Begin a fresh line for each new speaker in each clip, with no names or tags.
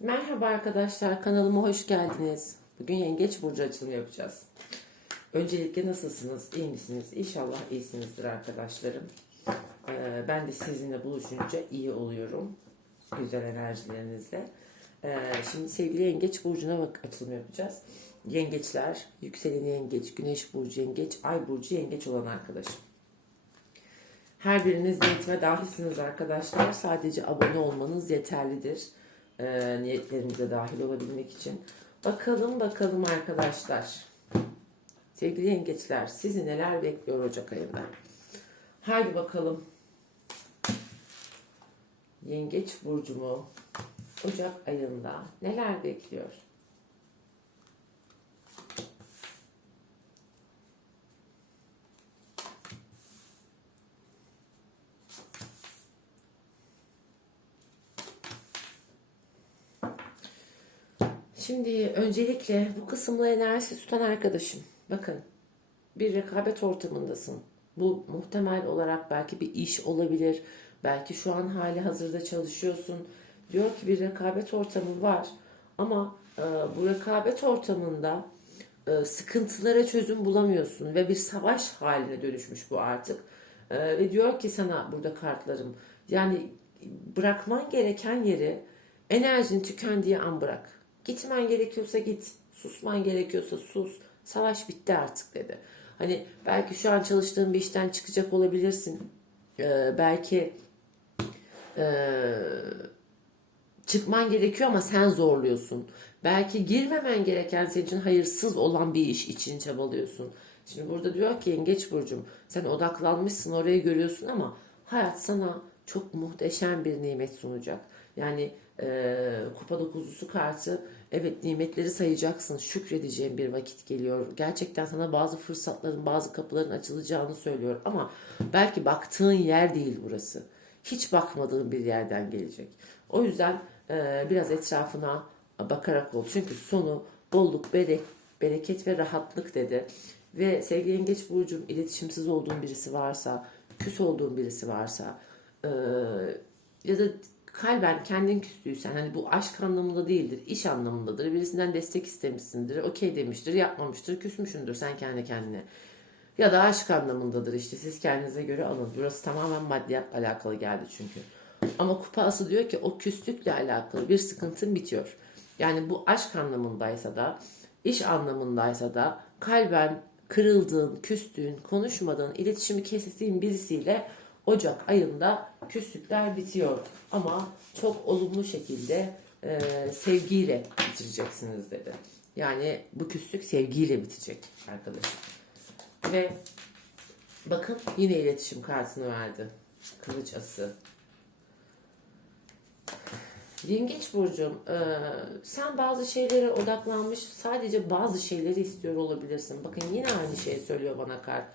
Merhaba arkadaşlar, kanalıma hoş geldiniz. Bugün Yengeç Burcu açılımı yapacağız. Öncelikle nasılsınız, iyi misiniz? İnşallah iyisinizdir arkadaşlarım. Ee, ben de sizinle buluşunca iyi oluyorum. Güzel enerjilerinizle. Ee, şimdi sevgili Yengeç Burcu'na bak açılım yapacağız. Yengeçler, yükseleni yengeç, güneş burcu yengeç, ay burcu yengeç olan arkadaşım. Her biriniz niyetime dahilsiniz arkadaşlar. Sadece abone olmanız yeterlidir. Ee, niyetlerimize dahil olabilmek için. Bakalım bakalım arkadaşlar. Sevgili yengeçler sizi neler bekliyor Ocak ayında? Haydi bakalım. Yengeç burcumu Ocak ayında neler bekliyor? Şimdi öncelikle bu kısımla enerjisi tutan arkadaşım. Bakın bir rekabet ortamındasın. Bu muhtemel olarak belki bir iş olabilir. Belki şu an hali hazırda çalışıyorsun. Diyor ki bir rekabet ortamı var. Ama e, bu rekabet ortamında e, sıkıntılara çözüm bulamıyorsun. Ve bir savaş haline dönüşmüş bu artık. E, ve diyor ki sana burada kartlarım. Yani bırakman gereken yeri enerjin tükendiği an bırak. Gitmen gerekiyorsa git. Susman gerekiyorsa sus. Savaş bitti artık dedi. Hani belki şu an çalıştığın bir işten çıkacak olabilirsin. Ee, belki e, çıkman gerekiyor ama sen zorluyorsun. Belki girmemen gereken senin için hayırsız olan bir iş için çabalıyorsun. Şimdi burada diyor ki yengeç burcum sen odaklanmışsın oraya görüyorsun ama hayat sana çok muhteşem bir nimet sunacak. Yani e, kupa dokuzlusu kartı evet nimetleri sayacaksın şükredeceğin bir vakit geliyor. Gerçekten sana bazı fırsatların bazı kapıların açılacağını söylüyor ama belki baktığın yer değil burası. Hiç bakmadığın bir yerden gelecek. O yüzden e, biraz etrafına bakarak ol. Çünkü sonu bolluk, berek, bereket ve rahatlık dedi. Ve sevgili yengeç burcum iletişimsiz olduğun birisi varsa, küs olduğun birisi varsa e, ya da kalben kendin küstüysen hani bu aşk anlamında değildir, iş anlamındadır. Birisinden destek istemişsindir, okey demiştir, yapmamıştır, küsmüşündür sen kendi kendine. Ya da aşk anlamındadır işte siz kendinize göre alın. Burası tamamen maddiyatla alakalı geldi çünkü. Ama kupası diyor ki o küslükle alakalı bir sıkıntın bitiyor. Yani bu aşk anlamındaysa da, iş anlamındaysa da kalben kırıldığın, küstüğün, konuşmadığın, iletişimi kestiğin birisiyle Ocak ayında küslükler bitiyor. Ama çok olumlu şekilde e, sevgiyle bitireceksiniz dedi. Yani bu küslük sevgiyle bitecek arkadaşlar. Ve bakın yine iletişim kartını verdi. Kılıç ası. Yengeç burcum, e, sen bazı şeylere odaklanmış, sadece bazı şeyleri istiyor olabilirsin. Bakın yine aynı şeyi söylüyor bana kart.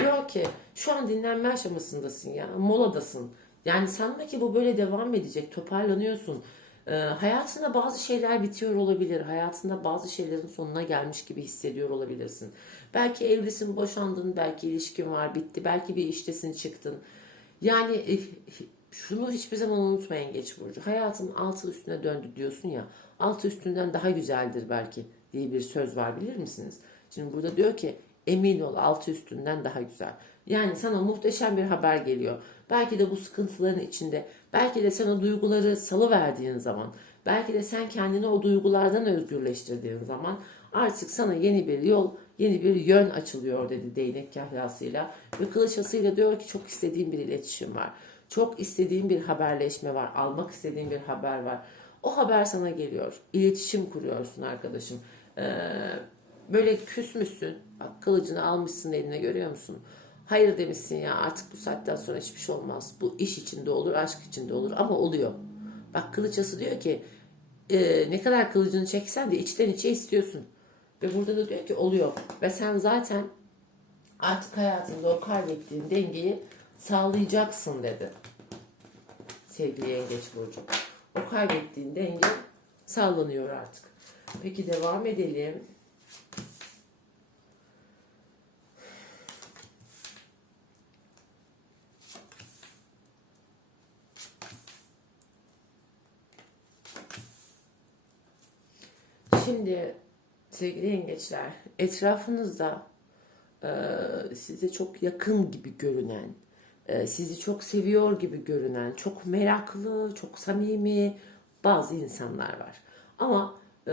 Diyor ki şu an dinlenme aşamasındasın ya, moladasın. Yani sanma ki bu böyle devam edecek, toparlanıyorsun. E, hayatında bazı şeyler bitiyor olabilir. Hayatında bazı şeylerin sonuna gelmiş gibi hissediyor olabilirsin. Belki evlisin, boşandın, belki ilişkin var, bitti. Belki bir iştesin, çıktın. Yani e, şunu hiçbir zaman unutmayın geç burcu. Hayatın altı üstüne döndü diyorsun ya. Altı üstünden daha güzeldir belki diye bir söz var bilir misiniz? Şimdi burada diyor ki emin ol altı üstünden daha güzel. Yani sana muhteşem bir haber geliyor. Belki de bu sıkıntıların içinde, belki de sen o duyguları salı verdiğin zaman, belki de sen kendini o duygulardan özgürleştirdiğin zaman artık sana yeni bir yol, yeni bir yön açılıyor dedi değnek kahlasıyla. Ve kılıç asıyla diyor ki çok istediğim bir iletişim var. Çok istediğim bir haberleşme var. Almak istediğim bir haber var. O haber sana geliyor. İletişim kuruyorsun arkadaşım. Ee, böyle küsmüşsün. Bak kılıcını almışsın eline görüyor musun? Hayır demişsin ya artık bu saatten sonra hiçbir şey olmaz. Bu iş içinde olur, aşk içinde olur ama oluyor. Bak kılıçası diyor ki e, ne kadar kılıcını çeksen de içten içe istiyorsun. Ve burada da diyor ki oluyor. Ve sen zaten artık hayatında o kaybettiğin dengeyi sağlayacaksın dedi. Sevgili Yengeç Burcu. O kaybettiğin denge sağlanıyor artık. Peki devam edelim. Şimdi sevgili yengeçler, etrafınızda e, size çok yakın gibi görünen, e, sizi çok seviyor gibi görünen, çok meraklı, çok samimi bazı insanlar var. Ama e,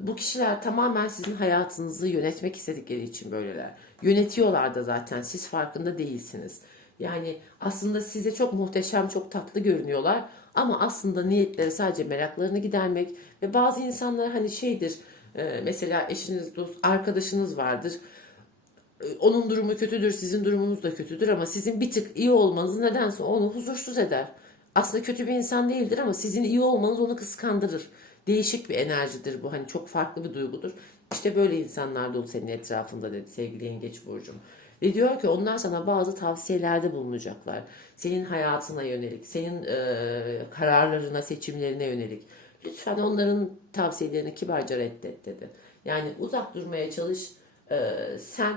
bu kişiler tamamen sizin hayatınızı yönetmek istedikleri için böyleler. Yönetiyorlar da zaten, siz farkında değilsiniz. Yani aslında size çok muhteşem, çok tatlı görünüyorlar ama aslında niyetleri sadece meraklarını gidermek ve bazı insanlar hani şeydir, e, mesela eşiniz, dost, arkadaşınız vardır. E, Onun durumu kötüdür, sizin durumunuz da kötüdür ama sizin bir tık iyi olmanız nedense onu huzursuz eder. Aslında kötü bir insan değildir ama sizin iyi olmanız onu kıskandırır. Değişik bir enerjidir bu. Hani çok farklı bir duygudur. İşte böyle insanlar dolu senin etrafında dedi sevgili Yengeç Burcu'm. Ve diyor ki onlar sana bazı tavsiyelerde bulunacaklar. Senin hayatına yönelik, senin e, kararlarına, seçimlerine yönelik. Lütfen onların tavsiyelerini kibarca reddet dedi. Yani uzak durmaya çalış. E, sen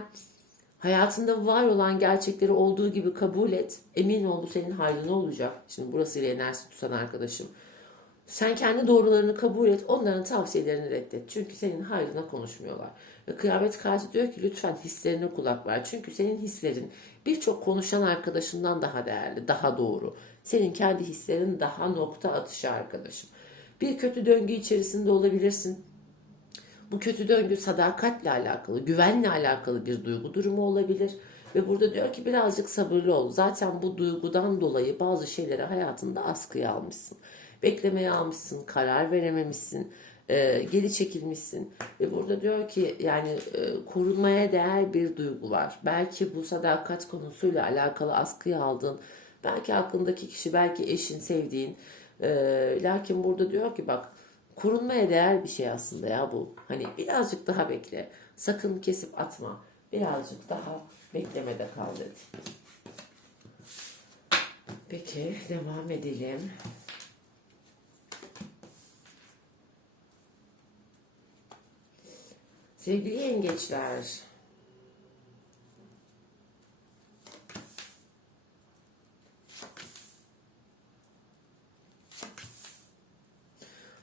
hayatında var olan gerçekleri olduğu gibi kabul et. Emin ol bu senin hayrına olacak. Şimdi burası ile enerjisi tutan arkadaşım. Sen kendi doğrularını kabul et, onların tavsiyelerini reddet. Çünkü senin hayrına konuşmuyorlar. Ve kıyamet karşı diyor ki lütfen hislerine kulak ver. Çünkü senin hislerin birçok konuşan arkadaşından daha değerli, daha doğru. Senin kendi hislerin daha nokta atışı arkadaşım. Bir kötü döngü içerisinde olabilirsin. Bu kötü döngü sadakatle alakalı, güvenle alakalı bir duygu durumu olabilir. Ve burada diyor ki birazcık sabırlı ol. Zaten bu duygudan dolayı bazı şeyleri hayatında askıya almışsın. Beklemeye almışsın, karar verememişsin, e, geri çekilmişsin. Ve burada diyor ki yani e, korunmaya değer bir duygu var. Belki bu sadakat konusuyla alakalı askıya aldığın, belki aklındaki kişi, belki eşin, sevdiğin. E, lakin burada diyor ki bak korunmaya değer bir şey aslında ya bu. Hani birazcık daha bekle. Sakın kesip atma. Birazcık daha beklemede kal dedi. Peki devam edelim. Sevgili yengeçler.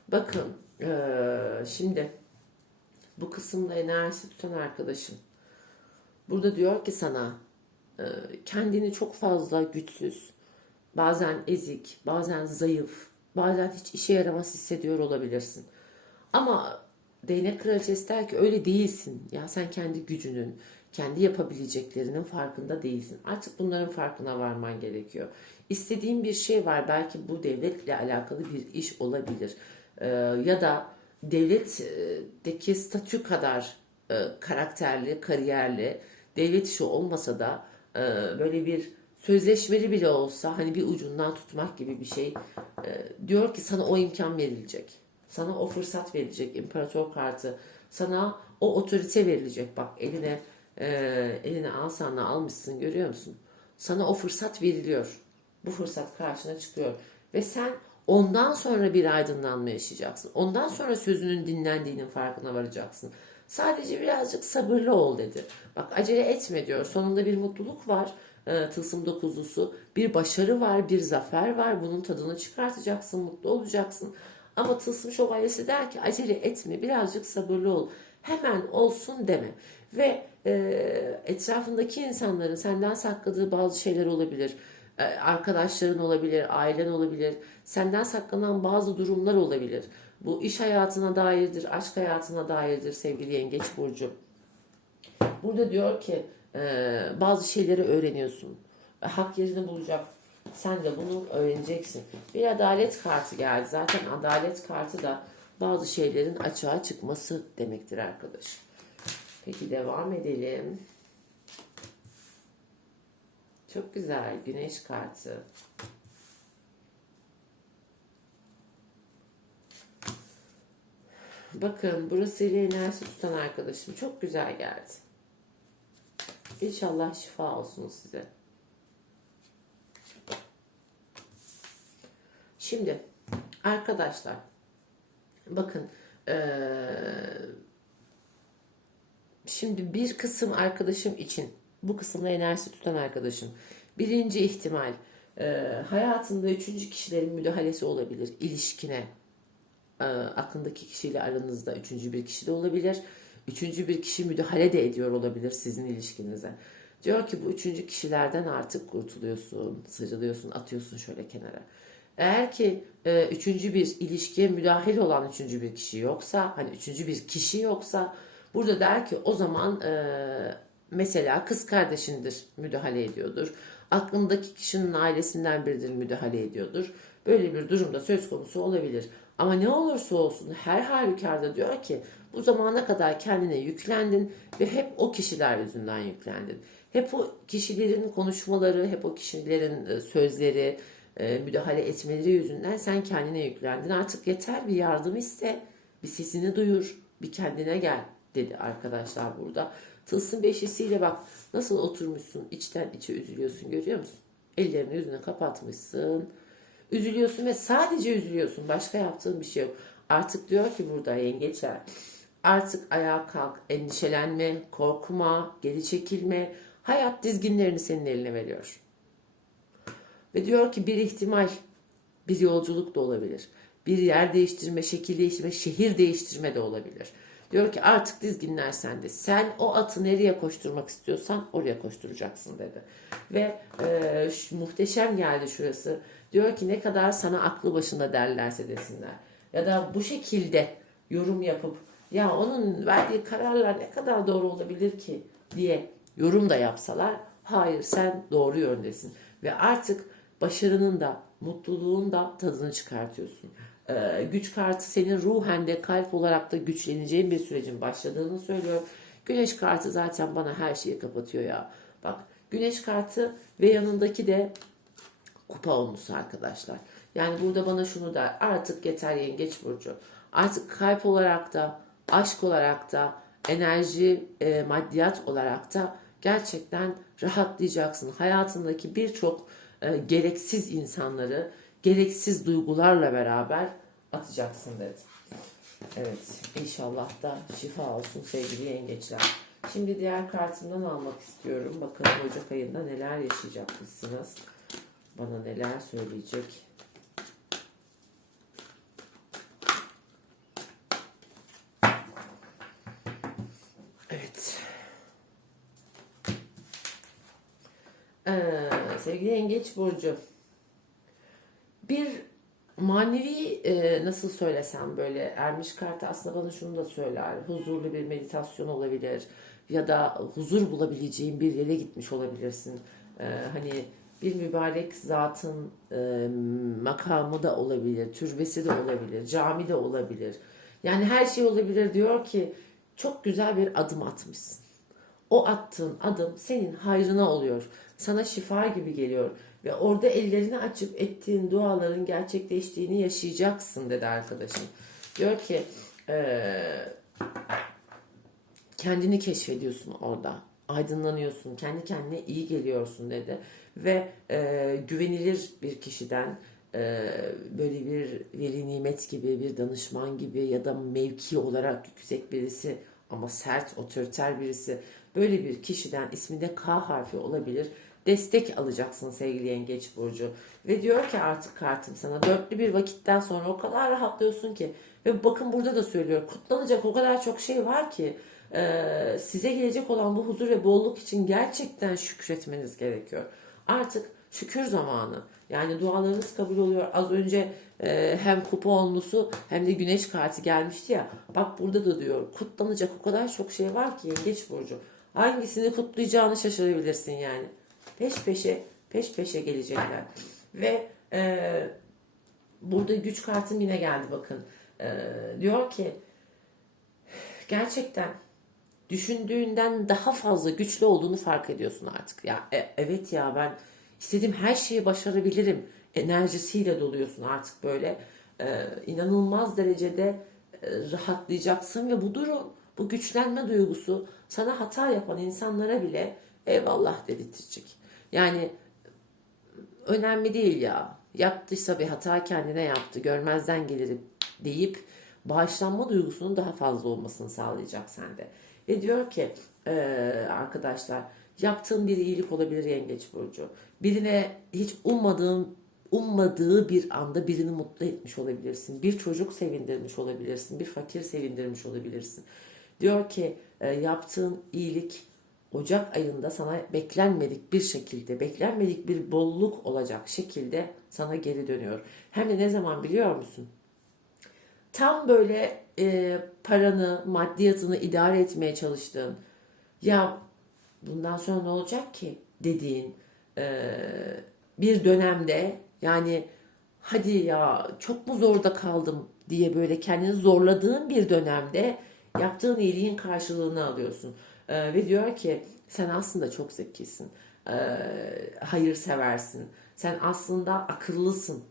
Bakın eee, şimdi bu kısımda enerjisi tutan arkadaşım. Burada diyor ki sana eee, kendini çok fazla güçsüz, bazen ezik, bazen zayıf, bazen hiç işe yaramaz hissediyor olabilirsin. Ama değnek kraliçesi der ki öyle değilsin. Ya sen kendi gücünün, kendi yapabileceklerinin farkında değilsin. Artık bunların farkına varman gerekiyor. İstediğin bir şey var. Belki bu devletle alakalı bir iş olabilir. Ee, ya da devletteki statü kadar e, karakterli, kariyerli, devlet işi olmasa da e, böyle bir sözleşmeli bile olsa hani bir ucundan tutmak gibi bir şey e, diyor ki sana o imkan verilecek. Sana o fırsat verilecek imparator kartı. Sana o otorite verilecek. Bak eline e, eline alsanla almışsın görüyor musun? Sana o fırsat veriliyor. Bu fırsat karşına çıkıyor. Ve sen ondan sonra bir aydınlanma yaşayacaksın. Ondan sonra sözünün dinlendiğinin farkına varacaksın. Sadece birazcık sabırlı ol dedi. Bak acele etme diyor. Sonunda bir mutluluk var. E, tılsım dokuzlusu. Bir başarı var, bir zafer var. Bunun tadını çıkartacaksın, mutlu olacaksın. Ama tılsım şövalyesi der ki acele etme, birazcık sabırlı ol. Hemen olsun deme. Ve e, etrafındaki insanların senden sakladığı bazı şeyler olabilir. E, arkadaşların olabilir, ailen olabilir. Senden saklanan bazı durumlar olabilir. Bu iş hayatına dairdir, aşk hayatına dairdir sevgili Yengeç Burcu. Burada diyor ki e, bazı şeyleri öğreniyorsun. Hak yerini bulacak. Sen de bunu öğreneceksin. Bir adalet kartı geldi. Zaten adalet kartı da bazı şeylerin açığa çıkması demektir arkadaş. Peki devam edelim. Çok güzel. Güneş kartı. Bakın burası ile enerji tutan arkadaşım. Çok güzel geldi. İnşallah şifa olsun size. Şimdi arkadaşlar bakın eee, şimdi bir kısım arkadaşım için bu kısımda enerjisi tutan arkadaşım birinci ihtimal eee, hayatında üçüncü kişilerin müdahalesi olabilir ilişkine e, aklındaki kişiyle aranızda üçüncü bir kişi de olabilir. Üçüncü bir kişi müdahale de ediyor olabilir sizin ilişkinize. Diyor ki bu üçüncü kişilerden artık kurtuluyorsun, sıyrılıyorsun, atıyorsun şöyle kenara. Eğer ki e, üçüncü bir ilişkiye müdahil olan üçüncü bir kişi yoksa, hani üçüncü bir kişi yoksa burada der ki o zaman e, mesela kız kardeşindir müdahale ediyordur. Aklındaki kişinin ailesinden biridir müdahale ediyordur. Böyle bir durumda söz konusu olabilir. Ama ne olursa olsun her halükarda diyor ki bu zamana kadar kendine yüklendin ve hep o kişiler yüzünden yüklendin. Hep o kişilerin konuşmaları, hep o kişilerin e, sözleri, e, müdahale etmeleri yüzünden sen kendine yüklendin. Artık yeter bir yardım iste, bir sesini duyur, bir kendine gel dedi arkadaşlar burada. Tılsım beşisiyle bak nasıl oturmuşsun, içten içe üzülüyorsun görüyor musun? Ellerini yüzüne kapatmışsın. Üzülüyorsun ve sadece üzülüyorsun. Başka yaptığın bir şey yok. Artık diyor ki burada yengeçler. Artık ayağa kalk, endişelenme, korkma, geri çekilme. Hayat dizginlerini senin eline veriyor. Ve diyor ki bir ihtimal bir yolculuk da olabilir. Bir yer değiştirme, şekil değiştirme, şehir değiştirme de olabilir. Diyor ki artık dizginler sende. Sen o atı nereye koşturmak istiyorsan oraya koşturacaksın dedi. Ve e, şu, muhteşem geldi şurası. Diyor ki ne kadar sana aklı başında derlerse desinler. Ya da bu şekilde yorum yapıp ya onun verdiği kararlar ne kadar doğru olabilir ki diye yorum da yapsalar hayır sen doğru yöndesin. Ve artık başarının da mutluluğun da tadını çıkartıyorsun. Ee, güç kartı senin ruhen de kalp olarak da güçleneceğin bir sürecin başladığını söylüyor. Güneş kartı zaten bana her şeyi kapatıyor ya. Bak güneş kartı ve yanındaki de kupa olmuş arkadaşlar. Yani burada bana şunu der. Artık yeter yengeç burcu. Artık kalp olarak da, aşk olarak da, enerji, e, maddiyat olarak da gerçekten rahatlayacaksın. Hayatındaki birçok e, gereksiz insanları, gereksiz duygularla beraber atacaksın dedi. Evet, inşallah da şifa olsun sevgili yengeçler. Şimdi diğer kartımdan almak istiyorum. Bakalım Ocak ayında neler yaşayacakmışsınız. Bana neler söyleyecek. Ee, sevgili Yengeç Burcu. Bir manevi e, nasıl söylesem böyle ermiş kartı aslında bana şunu da söyler. Huzurlu bir meditasyon olabilir ya da huzur bulabileceğin bir yere gitmiş olabilirsin. Ee, hani bir mübarek zatın e, makamı da olabilir, türbesi de olabilir, cami de olabilir. Yani her şey olabilir diyor ki çok güzel bir adım atmışsın. O attığın adım senin hayrına oluyor. Sana şifa gibi geliyor. Ve orada ellerini açıp ettiğin duaların gerçekleştiğini yaşayacaksın dedi arkadaşım. Diyor ki eee, kendini keşfediyorsun orada. Aydınlanıyorsun. Kendi kendine iyi geliyorsun dedi. Ve eee, güvenilir bir kişiden eee, böyle bir veli nimet gibi bir danışman gibi ya da mevki olarak yüksek birisi ama sert otoriter birisi böyle bir kişiden isminde K harfi olabilir destek alacaksın sevgili yengeç burcu. Ve diyor ki artık kartım sana dörtlü bir vakitten sonra o kadar rahatlıyorsun ki ve bakın burada da söylüyor kutlanacak o kadar çok şey var ki e, size gelecek olan bu huzur ve bolluk için gerçekten şükretmeniz gerekiyor. Artık şükür zamanı. Yani dualarınız kabul oluyor. Az önce e, hem kupa olmusu hem de güneş kartı gelmişti ya. Bak burada da diyor kutlanacak o kadar çok şey var ki yengeç burcu. Hangisini kutlayacağını şaşırabilirsin yani peş peşe peş peşe gelecekler. Ve e, burada güç kartım yine geldi bakın. E, diyor ki gerçekten düşündüğünden daha fazla güçlü olduğunu fark ediyorsun artık. Ya e, evet ya ben istediğim her şeyi başarabilirim enerjisiyle doluyorsun artık böyle. E, inanılmaz derecede e, rahatlayacaksın ve bu durum, bu güçlenme duygusu sana hata yapan insanlara bile eyvallah dedirtecek. Yani önemli değil ya. Yaptıysa bir hata kendine yaptı. Görmezden gelir deyip bağışlanma duygusunun daha fazla olmasını sağlayacak sende. Ve diyor ki ee, arkadaşlar yaptığın bir iyilik olabilir yengeç burcu. Birine hiç ummadığın ummadığı bir anda birini mutlu etmiş olabilirsin. Bir çocuk sevindirmiş olabilirsin. Bir fakir sevindirmiş olabilirsin. Diyor ki e, yaptığın iyilik Ocak ayında sana beklenmedik bir şekilde, beklenmedik bir bolluk olacak şekilde sana geri dönüyor. Hem de ne zaman biliyor musun? Tam böyle e, paranı, maddiyatını idare etmeye çalıştığın, ya bundan sonra ne olacak ki dediğin e, bir dönemde yani hadi ya çok mu zorda kaldım diye böyle kendini zorladığın bir dönemde yaptığın iyiliğin karşılığını alıyorsun. E, ve diyor ki sen aslında çok zekisin, e, hayırseversin, sen aslında akıllısın,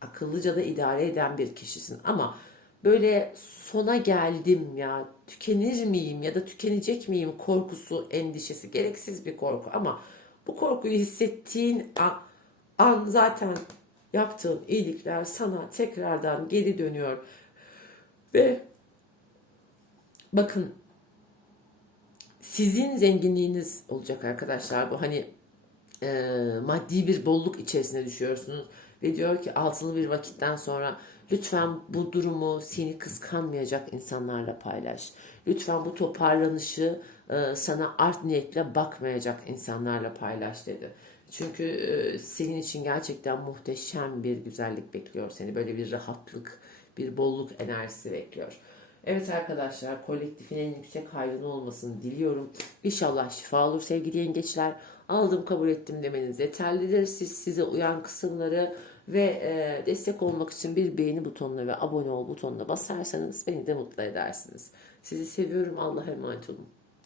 akıllıca da idare eden bir kişisin. Ama böyle sona geldim ya tükenir miyim ya da tükenecek miyim korkusu, endişesi gereksiz bir korku. Ama bu korkuyu hissettiğin an, an zaten yaptığın iyilikler sana tekrardan geri dönüyor. Ve bakın sizin zenginliğiniz olacak arkadaşlar bu hani e, maddi bir bolluk içerisine düşüyorsunuz ve diyor ki altılı bir vakitten sonra lütfen bu durumu seni kıskanmayacak insanlarla paylaş. Lütfen bu toparlanışı e, sana art niyetle bakmayacak insanlarla paylaş dedi. Çünkü e, senin için gerçekten muhteşem bir güzellik bekliyor seni. Böyle bir rahatlık, bir bolluk enerjisi bekliyor. Evet arkadaşlar kolektifin en yüksek hayrını olmasını diliyorum. İnşallah şifa olur sevgili yengeçler. Aldım kabul ettim demeniz yeterlidir. Siz size uyan kısımları ve e, destek olmak için bir beğeni butonuna ve abone ol butonuna basarsanız beni de mutlu edersiniz. Sizi seviyorum. Allah'a emanet olun.